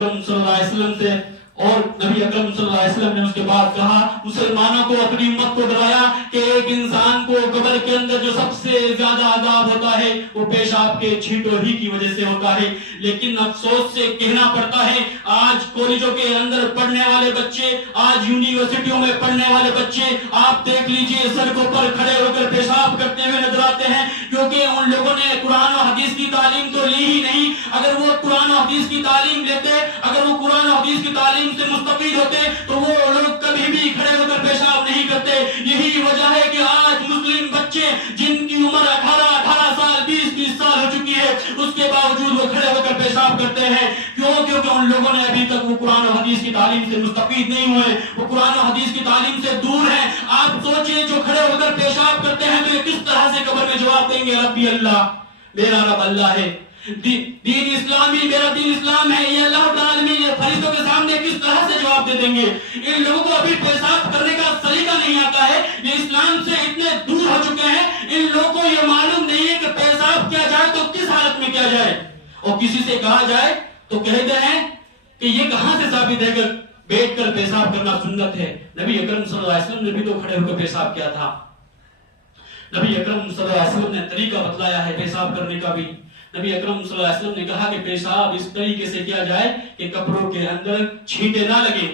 اکرم صلی اللہ علیہ وسلم سے اور نبی اکرم صلی اللہ علیہ وسلم نے اس کے بعد کہا مسلمانوں کو اپنی امت کو ڈرایا کہ ایک انسان کو قبر کے اندر جو سب سے زیادہ عذاب ہوتا ہے وہ پیشاب کے چھینٹوں ہی کی وجہ سے ہوتا ہے. لیکن افسوس سے کہنا پڑتا ہے آج کالجوں کے اندر پڑھنے والے بچے, آج یونیورسٹیوں میں پڑھنے والے بچے آپ دیکھ لیجئے سڑکوں پر کھڑے ہو کر پیشاب کرتے ہوئے نظر آتے ہیں, کیونکہ ان لوگوں نے قرآن و حدیث کی تعلیم تو لی ہی نہیں. اگر وہ قرآن و حدیث کی تعلیم لیتے, اگر وہ قرآن و حدیث کی تعلیم سے مستفید ہوتے تو وہ لوگ کبھی بھی کھڑے ہو کر پیشاب نہیں کرتے. یہی وجہ ہے کہ آج مسلم بچے جن کی عمر 18 سال 20 سال ہو چکی ہے اس کے باوجود وہ کھڑے ہو کر پیشاب کرتے ہیں. کیوں؟ کیونکہ ان لوگوں نے ابھی تک وہ قرآن و حدیث کی تعلیم سے مستفید نہیں ہوئے, وہ قرآن و حدیث کی تعلیم سے دور ہیں. آپ سوچیں جو کھڑے ہو کر پیشاب کرتے ہیں تو یہ کس طرح سے قبر میں جواب دیں گے ربی اللہ, میرا رب اللہ ہے, دین اسلامی, میرا دین اسلام ہے, یہ اللہ رب العالمین یہ فرشتوں کے سامنے کس طرح سے جواب دے دیں گے. ان لوگوں کو ابھی پیشاب کرنے کا طریقہ نہیں آتا ہے, یہ اسلام سے اتنے دور ہو چکے ہیں, ان لوگوں کو یہ معلوم نہیں ہے کہ پیشاب کیا جائے تو کس حالت میں کیا جائے. اور کسی سے کہا جائے تو کہتے ہیں کہ یہ کہاں سے ثابت ہے کہ بیٹھ کر پیشاب کرنا سنت ہے. نبی اکرم صلی اللہ علیہ وسلم نے بھی تو کھڑے ہو کر پیشاب کیا تھا. نبی اکرم صلی اللہ علیہ وسلم نے طریقہ بتلایا ہے پیشاب کرنے کا بھی. نبی اکرم صلی اللہ علیہ وسلم نے کہا کہ پیشاب اس طریقے سے کیا جائے کہ کپڑوں کے اندر چھینٹے نہ لگیں,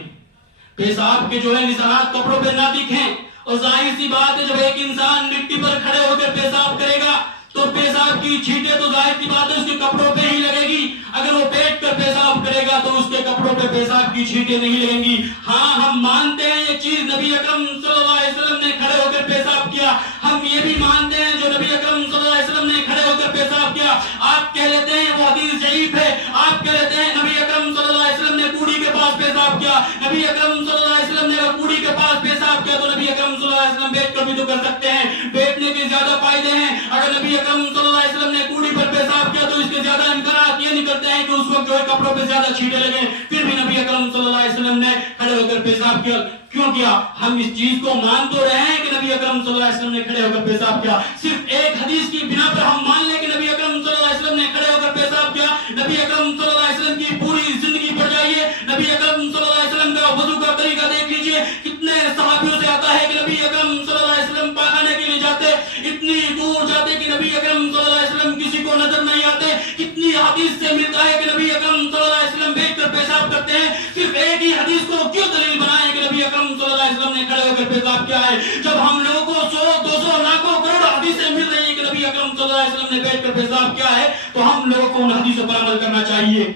پیشاب کے جو ہے نشانات کپڑوں پہ نہ دکھیں. اور ظاہر سی بات ہے جب ایک انسان مٹی پر کھڑے ہو کر پیشاب کرے گا تو پیشاب کی چھینٹیں تو ظاہر سی بات ہے اس کے کپڑوں پہ ہی لگے گی. اگر وہ بیٹھ کر پیشاب کرے گا تو اس کے کپڑوں پہ پیشاب کی چھینٹیں نہیں لگیں گی. ہاں ہم مانتے ہیں یہ چیز نبی اکرم صلی اللہ علیہ وسلم نے کھڑے ہو کر پیشاب کیا. ہم یہ بھی مانتے ہیں جو نبی اکرم صلی اللہ علیہ وسلم نے کھڑے ہو کر پیشاب کیا. آپ کہہ لیتے ہیں وہ حدیث ضعیف ہے, آپ کہہ لیتے ہیں نبی اکرم صلی اللہ علیہ وسلم نے کوڑی کے پاس پیشاب کیا. نبی اکرم صلی اللہ علیہ وسلم نے اگر کوڑی کے پاس پیشاب کیا تو نبی اکرم صلی اللہ علیہ وسلم بیٹھ کر بھی تو کر سکتے ہیں, بیٹھنے کے زیادہ فائدے ہیں. اگر نبی اکرم صلی اللہ علیہ وسلم نے کوڑی پر پیشاب کیا تو اس کے زیادہ امکانات یہ نکلتے ہیں کہ اس وقت جو ہے کپڑوں پہ زیادہ چھینٹے لگیں. پھر بھی نبی اکرم صلی اللہ علیہ وسلم نے کھڑے ہو کر پیشاب کیا. کیوں کیا؟ ہم اس چیز کو مان تو رہے ہیں کہ نبی اکرم صلی اللہ علیہ وسلم نے کھڑے ہو کر پیشاب کیا. صرف ایک حدیث کی بنا پر ہم مان لیں کہ نبی اکرم صلی اللہ علیہ وسلم نے کھڑے ہو کر پیشاب کیا. نبی اکرم صلی اللہ علیہ وسلم کی پوری زندگی پڑ جائیے, نبی اکرم صلی اللہ علیہ وسلم کا وضو کا طریقہ دیکھ لیجئے. کتنے صحابیوں سے آتا ہے کہ نبی اکرم صلی اللہ علیہ وسلم پاخانے کے لیے جاتے, اتنی دور جاتے کہ نبی اکرم صلی اللہ علیہ وسلم کسی کو نظر نہیں آتے. کتنی حدیث سے ملتا ہے کہ نبی اکرم صلی اللہ علیہ وسلم بیٹھ کر پیشاب کرتے ہیں. صرف ایک ہی حدیث کو کیوں دلیل بنائیں کہ نبی اکرم صلی اللہ علیہ وسلم نے کھڑے ہو کر پیشاب کیا ہے, جب ہم لوگوں کو 100-200 لاکھوں کروڑ حدیثیں مل رہی ہیں کہ نبی اکرم صلی اللہ علیہ وسلم نے بیٹھ کر پیشاب کیا ہے, تو ہم لوگوں کو ان حدیثوں پر عمل کرنا چاہیے.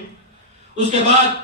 اس کے بعد